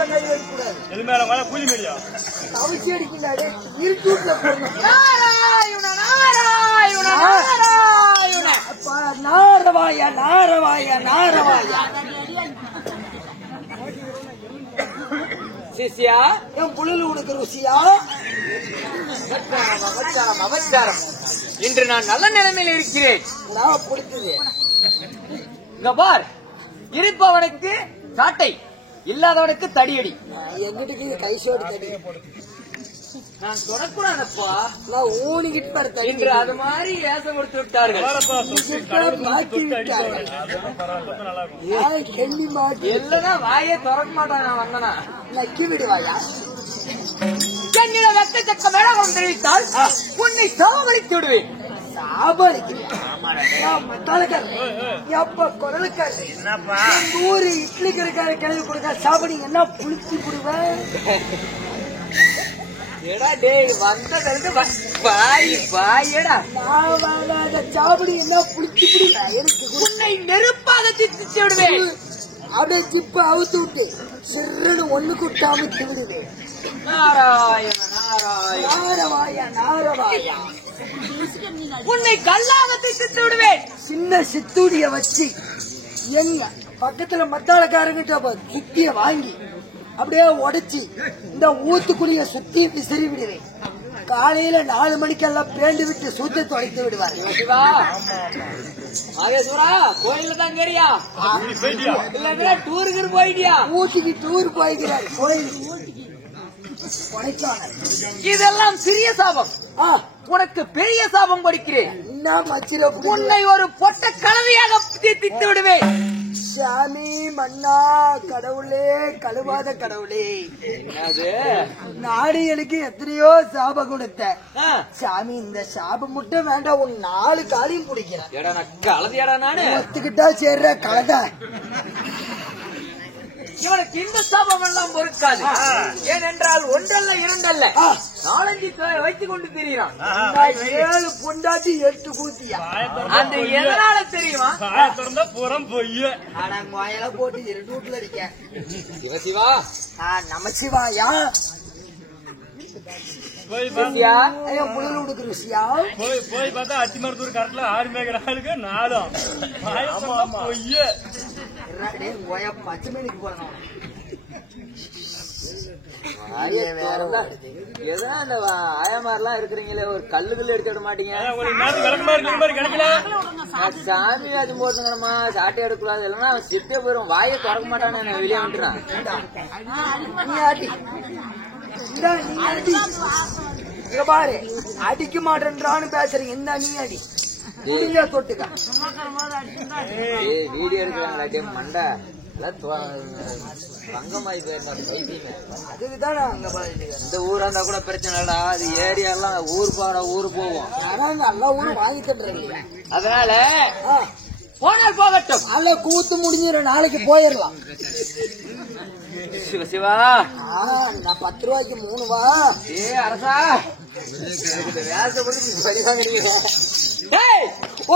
மேல கை வைக்க கூடாது. எது மேல மேல கூலி மேடியா கவிச்சி அடிக்கிறாரு இருட்டூட்ல நாரவாயா நாரவாயா நாரவாயா சிஷ்யா என் புள்ளு உனக்கு ருசியா? அவச்சாரம் அவச்சாரம். இன்று நான் நல்ல நிலைமையில் இருக்கிறேன். நான் பிடிச்சது இங்க பார், இருப்பவனுக்கு சாட்டை, இல்லாதவனுக்கு தடியடி. எங்கிட்டு கை சோடு தடி நான் தொடக்கூடாதப்பா. நான் ஊனிக்கிட்டு பாரு தடி. இன்று அது மாதிரி ஏசம் கொடுத்து விட்டார்கள். மாட்டி விட்டாரு கெள்ளி மாட்டி இல்லன்னா வாயே திறக்க மாட்டான். நான் வந்தனா நக்கி விடுவாயா? என்னிட வெட்ட சக்க மேடம் தெரிவித்தால் உன்னை சாவடித்து விடுவேன். ஊரு இட்லி கடைக்கார கிளவி கொடுக்க சாப்பிடி என்ன புளிச்சு விடுவேன். சாப்பிடி என்ன புளிச்சு விடுவேன். எனக்கு உன்னை நெருப்பாக திச்சு விடுவேன். அப்படியே சிப்ப அவுத்து விட்டு சிறுன்னு ஒண்ணுக்கு விட்டாமத்து விடுவேன். நாராயண நாராயண நாரவாயா நாரவாயா உன்னை கல்லாக திச்சு விடுவேன். சின்ன சித்தூடிய வச்சு எங்க பக்கத்துல மத்தாளக்காரங்கிட்ட சுத்திய வாங்கி அப்படியே உடைச்சி இந்த ஊத்துக்குழிய சுத்தி விசிறி விடுவேன். காலையில 4 மணிக்கெல்லாம் பேண்டு விட்டு சூத்தை தொலைத்து விடுவார். சிவா மகேஸ்வரா கோயில தான் கேரியா இல்ல டூருக்கு போயிட்டியா? ஊட்டிக்கு டூர் போய்கிறார் கோயில். இதெல்லாம் சிறிய சாபம். உனக்கு பெரிய சாபம் கொடுக்கிறேன். உன்னை ஒரு பொட்ட கலவையாக தித்து விடுவேன். சாமி மன்னா கடவுளே கழுவாத கடவுளே. நாடு எனக்கு எத்தனையோ சாபம் கொடுத்த சாமி, இந்த சாபம் மட்டும் வேண்டாம். உன் 4 காலையும் பிடிக்கிறேன். கலதையாடா நானு ஒத்துக்கிட்டா சேர்ற கலதை. இவனுக்கு இந்த சாபம் எல்லாம் பொறுக்காது. ஏனென்றால் ஒன்றல்ல 2 அல்ல 4 வைத்துக் கொண்டு தெரியும். 7 பொண்டாட்டி 8 கூத்தியா? அந்த எதனால தெரியுமா? புறம் பொய்ய வயல போட்டு 2 வீட்டுல இருக்கேன். சிவசிவா நமசிவாயா புழல் உடுக்கு ருசியா? போய் பார்த்தா அத்திமரத்தூர் கரெக்ட்ல 6 மேகராளுக்கு 4 பொய்ய பச்சை மீனுக்கு போறோம். ஆயமாரெல்லாம் இருக்கிறீங்களே, ஒரு கல்லுகள் எடுத்து விட மாட்டீங்க. சாமி அது போதுங்கம்மா சாட்டை எடுக்கூடாது. இல்லைன்னா சிட்டே போயிடும். வாயை திறக்க மாட்டான்னு வெளியே வந்துட்டான். பாரு அடிக்க மாட்டேன்றான்னு பேசுறீங்க. இந்த நீ அடி தொட்டுக்க வீடியோ எடுக்கிறாங்களா மண்டை பங்கமாயி போயிருந்தா. அதுக்குதானே அங்க இந்த ஊரா இருந்தா கூட பிரச்சனை இல்லடா. அது ஏரியா எல்லாம் ஊர் போற ஊரு போவோம். நல்லா ஊரு வாங்கி தந்துடுறீங்க. அதனால போனால் போகட்டும். அல்ல கூத்து முடிஞ்சிடும். நாளைக்கு போயிடலாம். சிவ சிவா நான் 10 ரூபாய்க்கு 3 வா. அரசா வேச படி வாங்குறீங்க.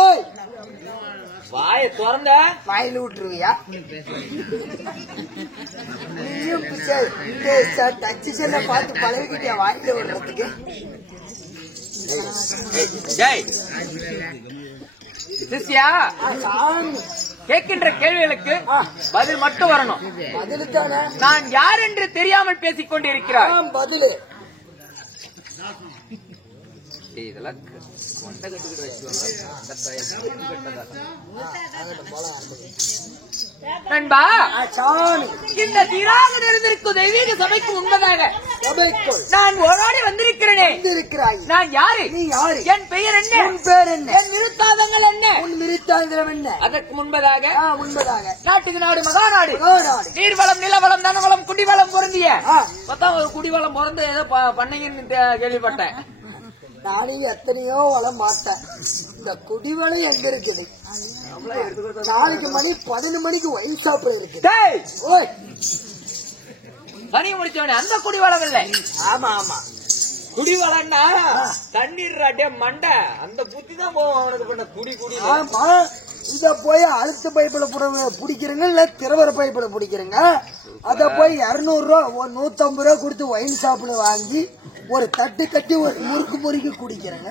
ஓய் வாய திறந்த வாயில விட்டுருவியா? நீயும் தச்சு செல்ல பார்த்து பழகிட்டியா வாயில விடுறதுக்கு? சிஷ்யா கேட்கின்ற கேள்விகளுக்கு பதில் மட்டும் வரணும். பதில் தானே. நான் யார் என்று தெரியாமல் பேசிக் கொண்டிருக்கிறார். பதில் இதெல்லாம் கொண்ட கட்டுக்கிட்டு நண்பா, இந்த தீராக நிறைந்திருக்கும் தெய்வீக சபைக்கு உண்மையாக நான் ஓடாடி வந்திருக்கிறேனே. நான் யாரு? நீ யாரு? என் பெயர் என்ன? உன் பேர் என்ன? என் நிறுத்தாதங்கள் என்ன? உன் நிறுத்தாந்திரம் என்ன? அதற்கு முன்பதாக நாட்டுக்கு நாடு மகாநாடு, நீர்வளம் நிலவளம் தனவளம் குடிவளம் பொருந்திய மொத்தம் ஒரு குடிவளம் பொருந்த ஏதோ பண்ணைன்னு கேள்விப்பட்டேன். நானே எத்தனையோ வளம் மாட்டேன். இந்த குடிவளம் எங்க இருக்குது? நாளைக்கு மணி 11 மணிக்கு ஒயின் ஷாப்ல இருக்கு. பணி முடிச்சவனே அந்த குடிவளம் இல்லை. ஆமா ஆமா குடிவளம்னா தண்ணீர் மண்டை அந்த புத்தி தான் போவோம் அவனுக்கு. பண்ண குடி குடி ஆமா இத போய் அழுத்து பைப்பில் பிடிக்கிறங்க இல்ல திரவர பைப்பில் பிடிக்கிறங்க. அத போய் 200 ரூபா 150 ரூபா கொடுத்து ஒயின் ஷாப்ல வாங்கி ஒரு தட்டு கட்டி ஒரு முறுக்கு குடிக்கிறங்க.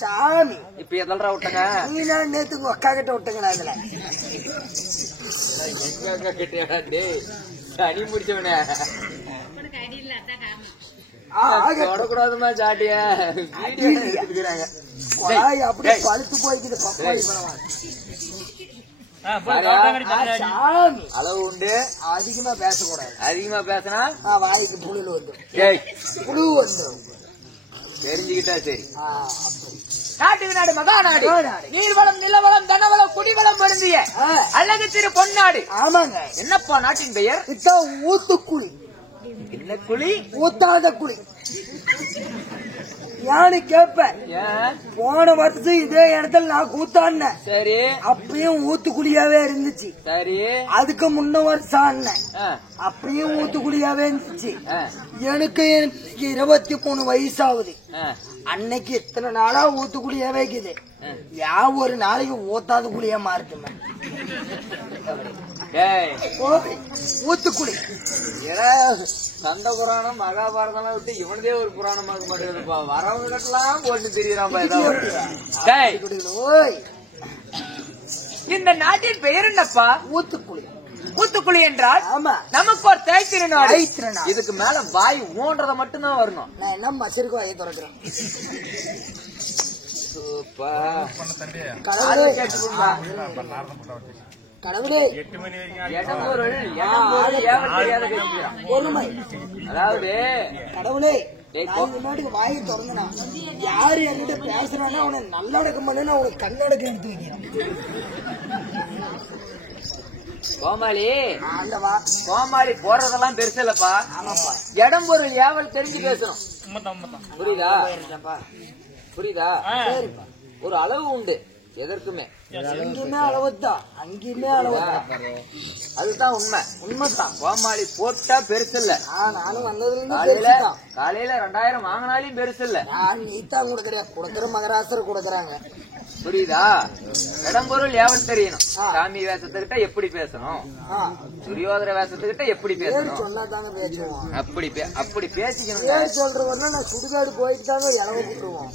சாமி இப்ப எதல்ரா விட்டங்க நீ நேத்துக்கு அக்கா கிட்ட விட்டங்க. அதுல சனி முடிச்சவனே தொடக்கூடாதுமா சாட்டிய அப்படியே பழுத்து போய்க்குது. பப்பாளி பழம் அளவு உண்டு. அதிகமா பேசக்கூடாது. அதிகமா பேசினா வாய்க்கு புழு வந்து புழு வந்துடும். தெரிஞ்சுக்கிட்டா சரி. நாட்டுக்கு நாடு மகாநாடு நீர்வளம் நிலவளம் தனவளம் குடிவளம் பொருந்திய அழகு திரு பொன்னாடு. ஆமாங்க. என்னப்பா நாட்டின் பெயர்? ஊத்துக்குழி. என்ன குழி? ஊத்தாத குழி. யானு கேப்பேன். போன வருஷம் இதே இடத்துல நான் கூத்தாடின. சரி. அப்பயும் ஊத்துக்குழியாவே இருந்துச்சு. சரி. அதுக்கு முன்ன வருஷம் ஆடினேன். அப்பயும் ஊத்துக்குழியாவே இருந்துச்சு. எனக்கு 23 வயசாகுது. அன்னைக்கு எத்தனை நாளா ஊத்துக்குழியாவே இருக்குது. ஒரு நாளைக்கு ஊத்தாத குழியா மாறுதுமே. ஊத்துக்குழி சந்த புராணம் மகாபாரதம் விட்டு இவனதே ஒரு புராணமாக மாட்டேங்குதுப்பா. வரவங்கலாம் போட்டு தெரியுறான். இந்த நாட்டின் பெயர் என்னப்பா? ஊத்துக்குழி. ஊத்துக்குழி என்றால் நமக்கு ஒரு தைத்திருநாடு. இதுக்கு மேல வாய் ஊன்றத மட்டும்தான் வரணும். நான் என்ன மசருக்கு வாயை திறக்கிறேன். கடவுளே அதாவது கடவுளே நாட்டுக்கு வாயை திறந்தனா யாரு என்கிட்ட பேசுறான்னா அவனை நல்லடக்கம் பண்ணு அவனுக்கு கண்ணடக்கம் எடுத்து வைக்கிறான். கோமாளி கோமாளி போறதெல்லாம் பெருசு இல்லப்பா. இடம் பொருள் ஏவல் தெரிஞ்சு பேசணும். புரியுதா? புரியுதா? ஒரு அளவு உண்டு எதற்குமே. எங்கேயுமே அளவுதான், அங்கேயுமே அளவுதான். அதுதான் உண்மை. உண்மைதான். கோமாளி போட்டா பெருசு இல்ல. நானும் வந்ததுல காலையில 2000 வாங்கினாலும் பெருசு இல்ல. நீதான் கொடுக்கறியா? கொடுக்கற மகராசர் கொடுக்கறாங்க. புரியுதா? இடம்பொருள் ஏவல் தெரியணும். சாமி வேஷத்துக்கிட்ட எப்படி பேசணும், துரியோதர வேஷத்துக்கிட்ட எப்படி பேசணும் சொன்னாதாங்க பேசுவோம். அப்படி பேசிக்கணும். சொல்றவன்னா நான் சுடுகாடு போயிட்டு தாங்க இளவு விட்டுருவோம்.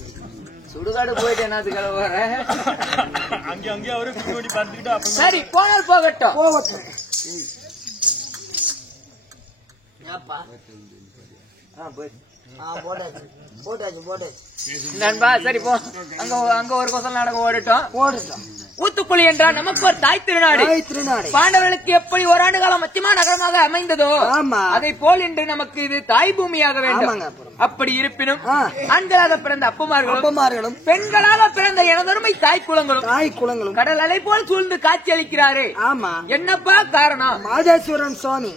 சுடுகாடு போயிட்டு என்னது கிளம்புற? அங்கே அவரு குடி பார்த்துக்கிட்டு சரி போனால் போகட்டும். நண்பா சரி போ. அங்க ஒரு கொசல் நாடகம் ஓடட்டும். ஊத்துக்குழி என்றால் நமக்கு ஒரு தாய் திருநாடு. பாண்டவர்களுக்கு எப்படி ஒரு ஆண்டு காலம் மத்தியமா நகரமாக அமைந்ததோ அதை போல் இன்று நமக்கு இது தாய் பூமியாக வேண்டும். அப்படி இருப்பினும் ஆண்களாக பிறந்த அப்பமார்களும் பெண்களாக பிறந்த எனதொருமை தாய் குளங்களும் கடல் அலை போல் சூழ்ந்து காட்சி அளிக்கிறாரே. என்னப்பா காரணம்? மாதேஸ்வரன் சுவாமி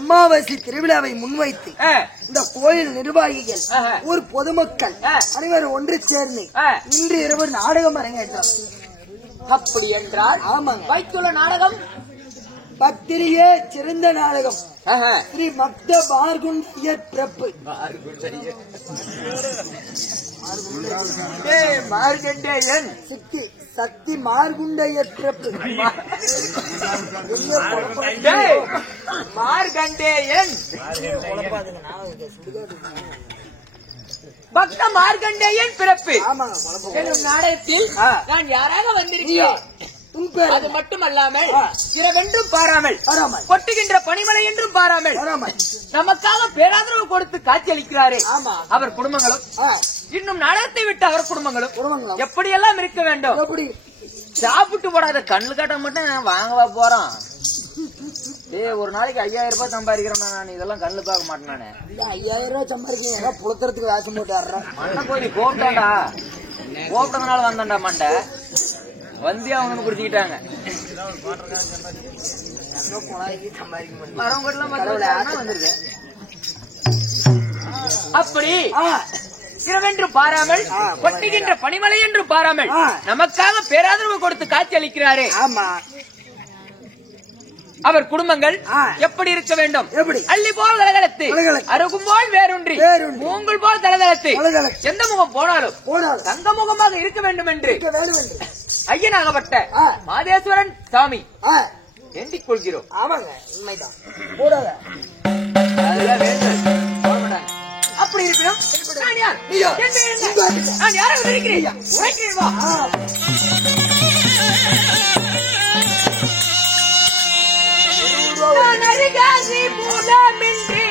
அமாவாசை திருவிழாவை முன்வைத்து இந்த கோயில் நிர்வாகிகள் ஊர் பொதுமக்கள் அனைவரும் ஒன்று சேர்ந்து இன்று இரவு நாடகம் அரங்கேற்றம். அப்படி என்றால் ஆமாங்க. வைத்துள்ள நாடகம் பத்திரிகை சிறந்த நாடகம். ஸ்ரீ மக்த மார்குண்டையர் பிறப்பு. மார்கண்டேயன் சக்தி மார்குண்டையர் பிறப்பு. மார்கண்டேயன் பக்த மார்கண்டேயன் பிறப்பு என்னும் நாடகத்தில் நான் யாராக வந்திருக்கிறேன். அது மட்டுமல்லாமல் இரவென்றும் பாராமல் கொட்டுகின்ற பனிமலை என்றும் பாராமல் நமக்காக பேராதரவு கொடுத்து காட்சி அளிக்கிறாரே அவர் குடும்பங்களும் இன்னும் நாடகத்தை விட்டு அவர் குடும்பங்களும் எப்படியெல்லாம் இருக்க வேண்டும். சாப்பிட்டு போடாத கண்ணு காட்ட மட்டும் வாங்கவா போறான். ஒரு நாளைக்கு 5000 ரூபாய் சம்பாதிக்கிறேன் நான். இதெல்லாம் கண்ணு பார்க்க மாட்டேன் நானு. 5000 ரூபாய் சம்பாதிக்கிறேன் புலத்துறதுக்கு வேஷம் போட்டு ஆடுறேன். மண்ணை போய் கோப்பிட்டாண்டா. கோப்பிட்டதுனால வந்தாண்டா மண்டை வந்து அவங்க குடிச்சுக்கிட்டாங்க. வந்துருக்கு. அப்படி இரவென்று பாராமல் கொட்டுகின்ற பனிமலை என்று பாராமல் நமக்காக பேராதரவு கொடுத்து காட்சி அளிக்கிறாரே. அவர் குடும்பங்கள் எப்படி இருக்க வேண்டும்? எப்படி? அள்ளி போல் தலதலத்து, அருகும் போல் வேரூன்றி, மூங்கல் போல் தலதலத்து, எந்த முகம் போனாலும் தங்க முகமாக இருக்க வேண்டும் என்று ஐயனாகப்பட்ட மாதேஸ்வரன் சாமி எண்ணிக் கொள்கிறோம். ஆமாங்க, உண்மைதான். போடாத அதெல்லாம் வேண்டும். அப்படி இருக்கணும். நான் யாராவது இருக்கிறேன் உரைக்கிறேன் வா. நான் அருகாசி மூலமின்றி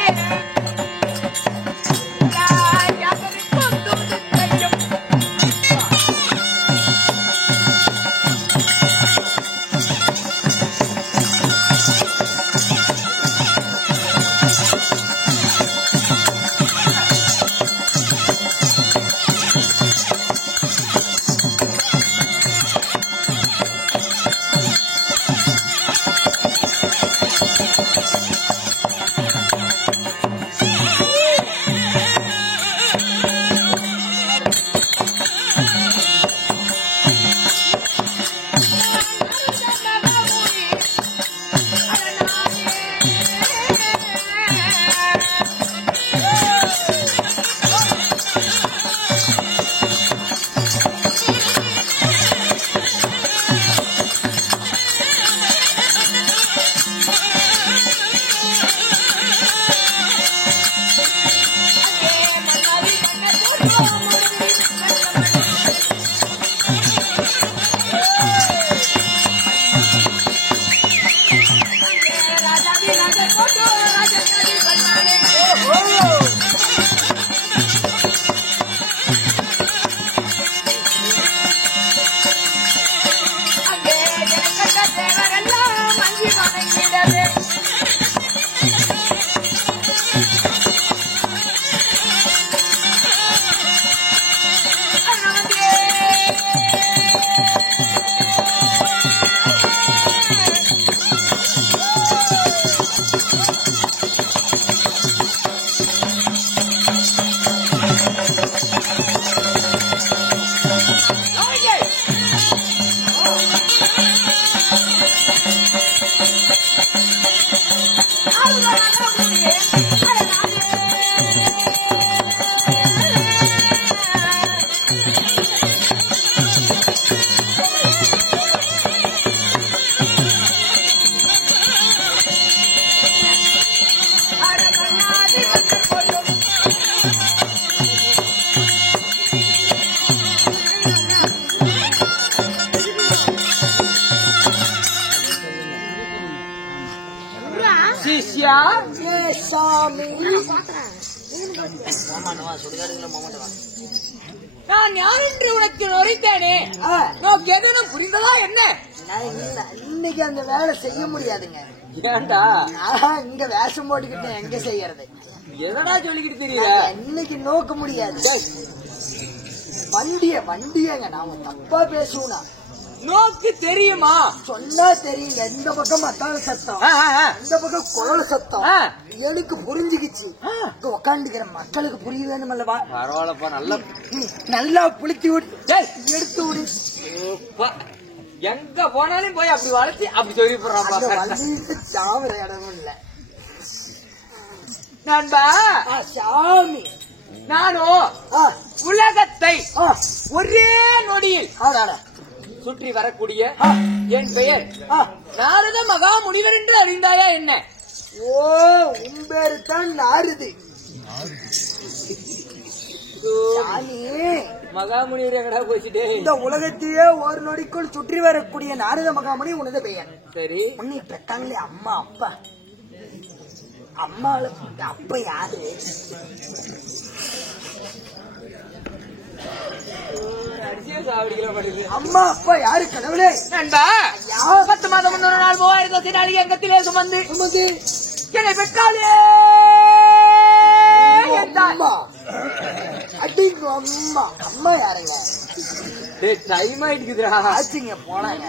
நான் யார் என்று உனக்கு நுரைத்தேனே, நோக்கு எதுவும் புரிந்ததா என்ன? இன்னைக்கு அந்த வேலை செய்ய முடியாதுங்க. ஏன்டா இங்க வேஷம் போட்டுக்கிட்டு எங்க செய்யறது? எதடா சொல்லிக்கிட்டு தெரியல. இன்னைக்கு நோக்க முடியாது. வண்டியங்க நாம தப்பா பேசுவோம். நோக்கு தெரியுமா? சொன்னா தெரியுங்க. இந்த பக்கம் மத்தால சத்தம், இந்த பக்கம் குரல் சத்தம் எனக்கு புரிஞ்சுக்கிச்சு. உக்காந்துக்கிற மக்களுக்கு புரிய வேணும் அல்லவா? பரவாயில்லப்பா, நல்லா புளித்தி விட்டு எடுத்து விடு. எங்க போனாலும் போய் அப்படி வளர்த்தி அப்படி சொல்லி போடுறான். சாவர இடமும் இல்ல நண்பா சாமி. நானும் உலகத்தை ஒரே நொடியில் சுற்றி வரக்கூடிய என் பெயர் நாரத மகா முனிவர் என்று அறிந்தாயா என்ன? ஓ, உன் பேரு தான் நாரது. மகாமுனிவர் எங்கடா போச்சுட்டே? இந்த உலகத்தையே ஒரு நொடிக்குள் சுற்றி வரக்கூடிய நாரத மகாமுனி உனது பெயர். சரி, உன்னை பெற்றாங்களே அம்மா அப்பா. அம்மாவை அப்ப யாரு? அம்மா அப்பா யாரு? கடவுளே. நண்பா, 10 மாதம் 3 நாள் 3000 நாளிகை அங்கத்திலே சுமந்து என்னை பெற்றாலே அம்மா. அடிங்க அம்மா. அம்மா யாருங்க? டைம் ஆயிடுக்குதுடா. ஆச்சுங்க, போனாங்க.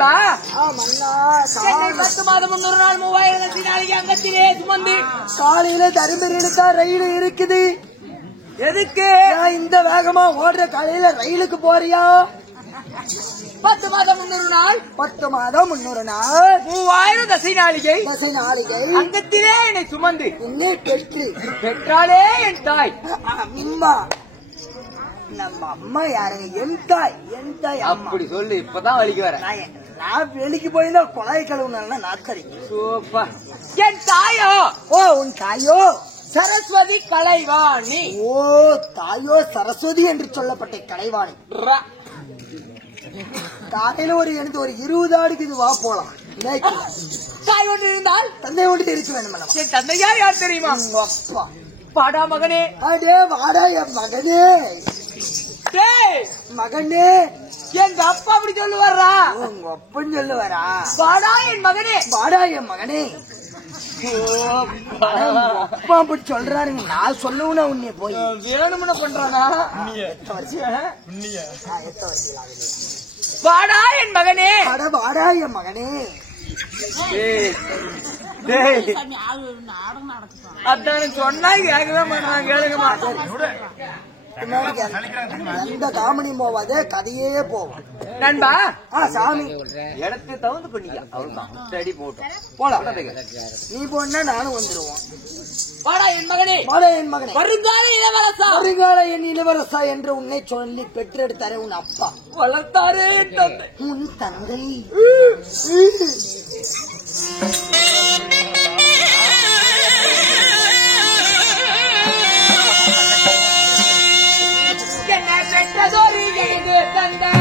நண்பா மன்னா என்னை 10 மாதம் 300 நாள் 3000 நாளைக்கு அங்கத்திலே சுமந்து காலையில தருமபுரியிலுக்கா ரயில் இருக்குது. எதுக்கு இந்த வேகமா ஓடுற காலையில ரயிலுக்கு போறியா? 10 மாதம் 300 நாள் 10 மாதம் 300 நாள் 3000 தசை நாளிகை அங்கத்திலே என்னை சுமந்து என்னை பெற்றாலே என் தாய். அம்மா நம்ம அம்மா யாருங்க? என் தாய். என் தாய் அப்படி சொல்லு. இப்பதான் வலிக்கு வர நான் வெளிக்கு போயிருந்தா குழாய் கழுவுனா நாட்கறி. சூப்பர். என் தாயோ? ஓ உன் தாயோ சரஸ்வதி கலைவாணி. ஓ தாயோ சரஸ்வதி என்று சொல்லப்பட்ட கலைவாணி. காலையில எனக்கு ஒரு 20 ஆடுக்கு இது வா போலாம். தாய் ஒன்று இருந்தால் தந்தை ஒன்று இருக்க வேண்டும். என் தந்தையா யார் தெரியுமா? அப்பா. பாடா மகனே. அடே வாடா என் மகனே. மகனே எங்க அப்பா அப்படி சொல்லுவாரா? உங்க அப்பன்னு சொல்லுவாரா? வாடா என் மகனே. வாடா என் மகனே. அப்பா அப்படி சொல்றாருங்க. நான் சொல்லவுனா உன்னை போய் வேணும்னு பண்றானா? எத்த வருஷம் வாடா என் மகனே. வாடா என் மகனே. அதான் சொன்னா கேட்கவே மாட்டான். கேளுங்க மாட்டேன். எந்த காமெடி போவாதே கதையே போவோம். நண்பா சாமி இடத்து தகுந்து பண்ணிக்க. அவ்வளவுதான். ஸ்டடி போட்டோம் போலாம். நீ போனா நானும் வந்துருவோம். வாடா என் மகனே. வாடா என் மகனே. வருங்கால இளவரசா. வருங்கால என் இளவரசா என்று உன்னை சொல்லி பெற்றெடுத்தாரே உன் அப்பா. வளர்த்தாரே என் தந்தை. உன் தந்தை. என்ன பெற்றதொரு எனது தந்தை.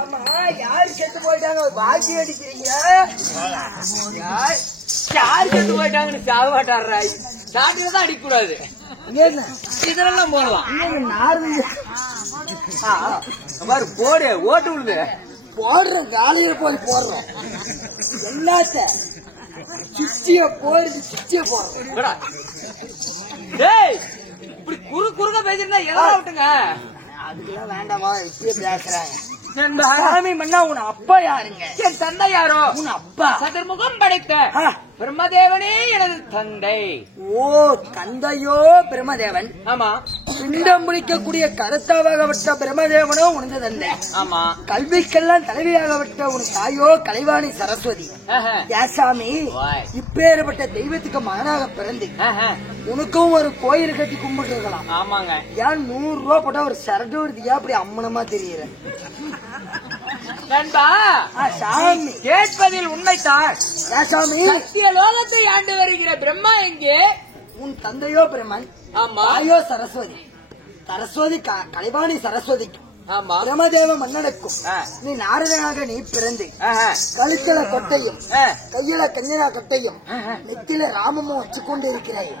ஆமா, யாரு செத்து போயிட்டாங்க வாக்கி அடிக்கிறீங்க? யாரு செத்து போயிட்டாங்கன்னு சாக மாட்டாரா? சாட்டில தான் அடிக்க கூடாது, இதெல்லாம் போடலாம். போடு ஓட்டு விழுது போடுறோம், காலையில போய் போடுறோம். எல்லாத்த சுச்சிய போயிருந்து சுச்சிய போடுறோம். இப்படி குறுக்க பேசிருந்தா எல்லாம் விட்டுங்க. அதுக்கெல்லாம் வேண்டாமா, இப்படியே பேசுறாங்க. சாமி மன்னா, உன் அப்பா யாருங்க? என் தந்தை யாரோ? உன் அப்பா சதுர்முகம் படைத்த பிரம்மதேவனே எனது தந்தை. ஓ, தந்தையோ பிரம்மதேவன். ஆமா. பிண்டம் முடிக்கக்கூடிய கருத்தாவாகப்பட்ட பிரம்மதேவனோ உனது தந்தை. ஆமா. கல்விக்கெல்லாம் தலைவியாகப்பட்ட உன் தாயோ கலைவாணி சரஸ்வதி. சாமி, இப்பேற்பட்ட தெய்வத்துக்கு மகனாக பிறந்து உனக்கும் ஒரு கோயில் கட்டி கும்பிட்டு இருக்கலாம். ஆமாங்க. ஏன் 100 ரூபாய் போட்டா ஒரு சரட்டு வருது, அப்படி அம்மனமா தெரியற நண்பா? சாமி, கேட்பதில் உண்மைத்தான். சாமி, சத்திய லோகத்தை ஆண்டு வருகிற பிரம்மா எங்கே? உன் தந்தையோ பிரம்மன். ஆமா. தாயோ சரஸ்வதி. சரஸ்வதி கலைவாணி சரஸ்வதிக்கும் ஆமா பிரம்மதேவ மன்னனுக்கும் நீ நாரதனாக நீ பிறந்து கழுத்துல கொட்டையும் கையில கன்னியா கொட்டையும் நெத்தில ராமமும் வச்சு கொண்டு இருக்கிறாய்.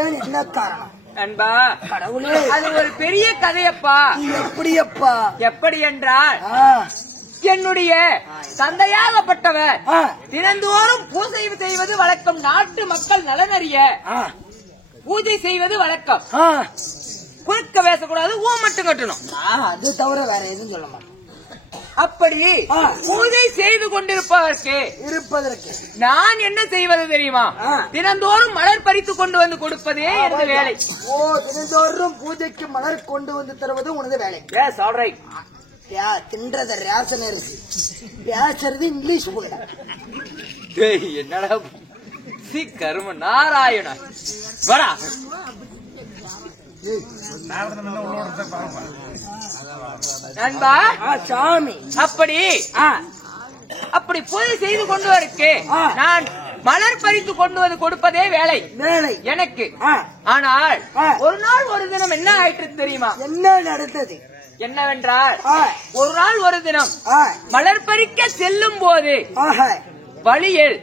ஏன், என்ன காரணம்? அன்பா, கடவுளே, அது ஒரு பெரிய கதையப்பா. எப்படியப்பா? எப்படி என்றால், என்னுடைய தந்தையாகப்பட்டவர் தினந்தோறும் பூஜை செய்வது வழக்கம். நாட்டு மக்கள் நலனறிய பூஜை செய்வது வழக்கம். குறுக்க பேசக்கூடாது, ஊ மட்டும் கட்டணும். அது தவிர வேற எதுவும் சொல்ல மாட்டேன். அப்படி பூஜை செய்து இருப்பதற்கு நான் என்ன செய்வது தெரியுமா? தினந்தோறும் மலர் பறித்து கொண்டு வந்து கொடுப்பதே எனது வேலை. ஓ, தினந்தோறும் பூஜைக்கு மலர் கொண்டு வந்து தருவது உனது வேலை. தின்றத ரேஷன் அரிசி, பேசுறது இங்கிலீஷ் கூட. என்னடா கரும நாராயணா வரா. நண்பா, சாமி, அப்படி பூஜை செய்து கொண்டு வரக்கு நான் மலர் பறித்து கொண்டு வந்து கொடுப்பதே வேலை எனக்கு. ஆனால் ஒரு நாள் ஒரு தினம் என்ன ஆயிற்று தெரியுமா? என்ன நடந்தது? என்னவென்றால், ஒரு நாள் ஒரு தினம் மலர் பறிக்க செல்லும் போது வழியில்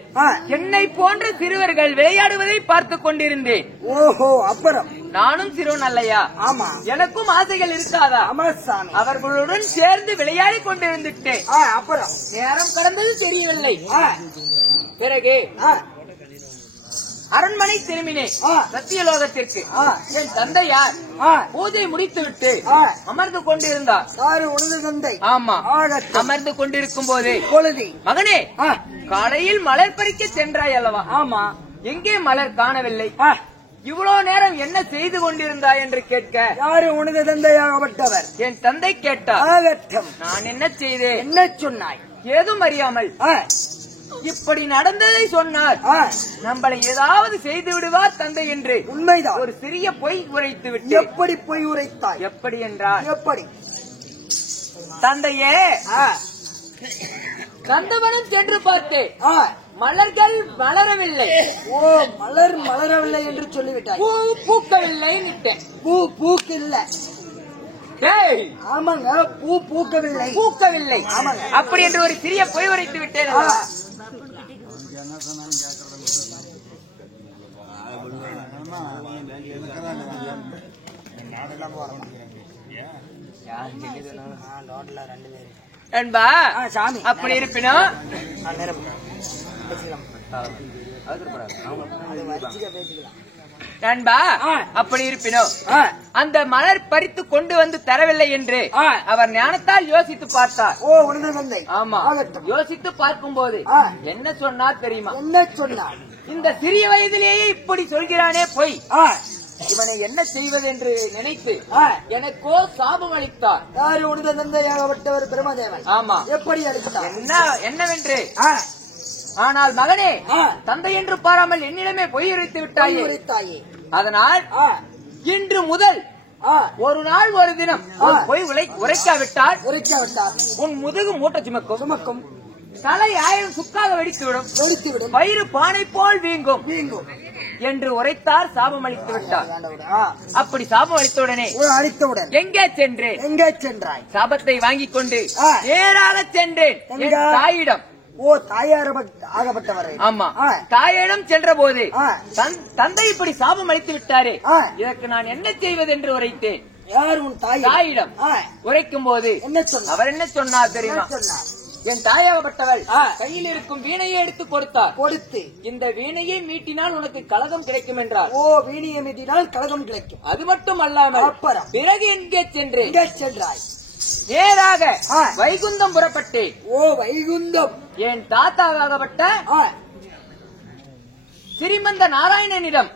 என்னை போன்ற சிறுவர்கள் விளையாடுவதை பார்த்துக் கொண்டிருந்தேன். ஓஹோ, அப்புறம் நானும் சிறுவன் அல்லையா? ஆமா. எனக்கும் ஆசைகள் இருக்காதா? அவர்களுடன் சேர்ந்து விளையாடி கொண்டிருந்துட்டேன். அப்புறம் நேரம் கடந்தது தெரியவில்லை. பிறகு அரண்மனை திரும்பினேன் சத்தியலோகத்திற்கு. என் தந்தையார் பூஜை முடித்துவிட்டு அமர்ந்து கொண்டிருந்தார். ஆமா, அமர்ந்து கொண்டிருக்கும் போதே, மகனே, காலையில் மலர் பறிக்க சென்றாய் அல்லவா? ஆமா. எங்கே மலர் காணவில்லை. இவ்வளவு நேரம் என்ன செய்து கொண்டிருந்தாய் என்று கேட்க, யாரு? உனது தந்தையாகப்பட்டவர் என் தந்தை கேட்டார். நான் என்ன செய்தேன்? என்ன சொன்னாய்? ஏதும் அறியாமல் இப்படி நடந்ததை சொன்னார். நம்மளை ஏதாவது செய்து விடுவார் தந்தை என்று. உண்மைதான். ஒரு சிறிய பொய் உரைத்து விட்டு. எப்படி பொய் உரைத்தாய்? எப்படி என்றால், எப்படி? தந்தையே, கந்தவனம் சென்று பார்த்தேன், மலர்கள் மலரவில்லை. ஓ, மலர் மலரவில்லை என்று சொல்லிவிட்டாய். பூ பூக்கவில்லை. பூ பூக்கவில்லை. ஆமாங்க, பூ பூக்கவில்லை. பூக்கவில்லை. ஆமாங்க. அப்படி என்று ஒரு சிறிய பொய் உரைத்து விட்டேன். அப்படி இருப்பினும் நண்பா, அப்படி இருப்பினும் அந்த மலர் பறித்து கொண்டு வந்து தரவில்லை என்று அவர் ஞானத்தால் யோசித்து பார்த்தார். ஓ, உனது தந்தை. ஆமா. யோசித்து பார்க்கும் போது என்ன சொன்னார் தெரியுமா? என்ன சொன்னார்? இந்த சிறிய வயதிலேயே இப்படி சொல்கிறானே பொய், இவனை என்ன செய்வது என்று நினைத்து எனக்கோ சாபம் அளித்தார். யாரு? உனது தந்தையாகப்பட்டவர் பிரம்மதேவன். ஆமா. எப்படி அளித்தார்? என்னவென்று, ஆனால் மகனே, தந்தை என்று பாராமல் என்னிடமே பொய் உரைத்து விட்டாயே. அதனால் இன்று முதல் ஒரு நாள் ஒரு தினம் பொய் உரைக்காவிட்டால் உன் முதுகு மூட்டை சுமக்கும், தலை 1000 சுக்காக வெடித்துவிடும், வயிறு பானை போல் வீங்கும். என்று உரைத்தார். சாபம் அளித்து விட்டார். அப்படி சாபம் அளித்தவுடனே எங்கே சென்றேன்? எங்கே சென்றாய்? சாபத்தை வாங்கிக் கொண்டு நேராக சென்றேன் என் தாயிடம். ஓ, தாயார் ஆகப்பட்டவர். ஆமா, தாயிடம் சென்ற போது தந்தை இப்படி சாபம் அளித்து விட்டாரே, இதற்கு நான் என்ன செய்வது என்று உரைத்தேன். யார்? உன் தாயிடம் உரைக்கும் போது அவர் என்ன சொன்னார் தெரியுமா? என் தாயாகப்பட்டவள் கையில் இருக்கும் வீணையை எடுத்து கொடுத்து இந்த வீணையை மீட்டினால் உனக்கு கலகம் கிடைக்கும் என்றார். ஓ, வீணையை மீட்டினால் கலகம் கிடைக்கும். அது மட்டும் அல்லாமல் பிறகு எங்கே சென்றாய்? நேராக வைகுந்தம் புறப்பட்டேன். ஓ, வைகுந்தம். என் தாத்தாவாகப்பட்ட ஸ்ரீமந்த நாராயணனிடம்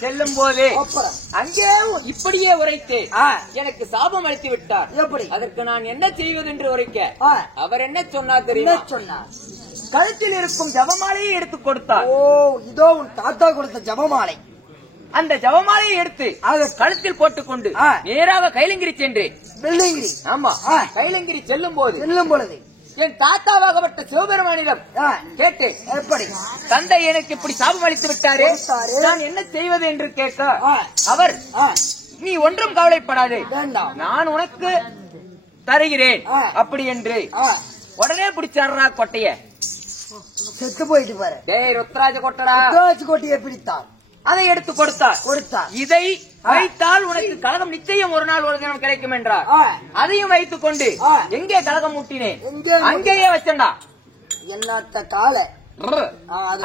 செல்லும் போது அங்கே இப்படியே உரைத்தேன். எனக்கு சாபம் அளித்து விட்டார். எப்படி? அதற்கு நான் என்ன செய்வது என்று உரைக்க அவர் என்ன சொன்னார் தெரியுமா? கழுத்தில் இருக்கும் ஜபமாலையை எடுத்து கொடுத்தார். ஓ, இதோ உன் தாத்தா கொடுத்த ஜபமாலை. அந்த ஜபமாலையை எடுத்து கழுத்தில் போட்டுக்கொண்டு நேராக கைலங்கிரி சென்றேன். வெள்ளங்கிரி. ஆமா, கைலங்கிரி செல்லும் பொழுது என் தாத்தாவாகப்பட்ட சிவபெருமானிடம் கேட்டேன். எப்படி? தந்தை எனக்கு இப்படி சாபம் அளித்து விட்டாரே, நான் என்ன செய்வது என்று கேட்க அவர், நீ ஒன்றும் கவலைப்படாதே, நான் உனக்கு தருகிறேன் அப்படி என்று உடனே பிடிச்சாரா கொட்டைய. செத்து போயிட்டு பாரு. ருத்ராஜ கொட்டடா. கொட்டையை பிடித்தார். அதை எடுத்து கொடுத்தார். இதை வைத்தால் உனக்கு கலகம் நிச்சயம் ஒரு நாள் ஒரு தினம் கிடைக்கும் என்றார். அதையும் வைத்துக் கொண்டு எங்கே கலகம் மூட்டினேன்? அங்கேயே வச்சண்டா. என்னத்த கால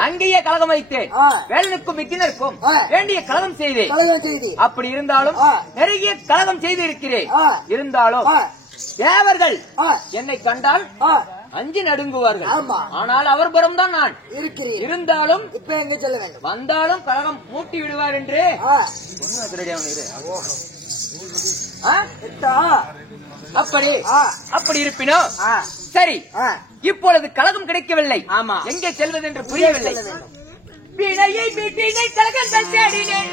அங்கேயே கலகம் வைத்தேன். வேலனுக்கும் விக்கினருக்கும் வேண்டிய கலகம் செய்தேன். அப்படி இருந்தாலும் நிறைய கலகம் செய்து இருக்கிறேன். இருந்தாலும் தேவர்கள் என்னை கண்டால் அஞ்சு நடுங்குவார்கள். ஆனால் அவர் புறம் தான் நான் இருந்தாலும் இப்ப எங்க செல்ல வேண்டும்? வந்தாலும் கலகம் மூட்டி விடுவார் என்று அப்படி இருப்பினும் சரி. இப்பொழுது கலகம் கிடைக்கவில்லை. ஆமா, எங்கே செல்வது என்று புரியவில்லை. வீணையை மீட்டினை கலகங்கள் தேடினேன்.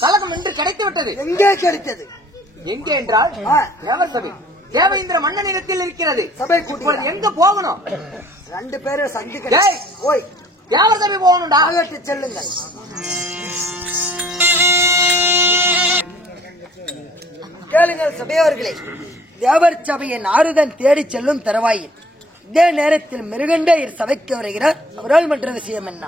கலகம் என்று கிடைத்து விட்டது. எங்கே கிடைத்தது? எங்கே என்றால் தேவர் சபை. தேவேந்திர மன்னனிடத்தில் இருக்கிறது. சபை கூட்டி எங்க போகணும்? 2 பேரும் சந்திக்க போய் தேவர் சபை போகணும்டா. செல்லுங்கள். கேளுங்கள் சபையோர்களே. தேவர் சபையை நாரதன் தேடி செல்லும் தருவாயில் இதே நேரத்தில் மிருகண்டர் சபைக்கு வருகிறார். அவரால் மற்ற விஷயம் என்ன?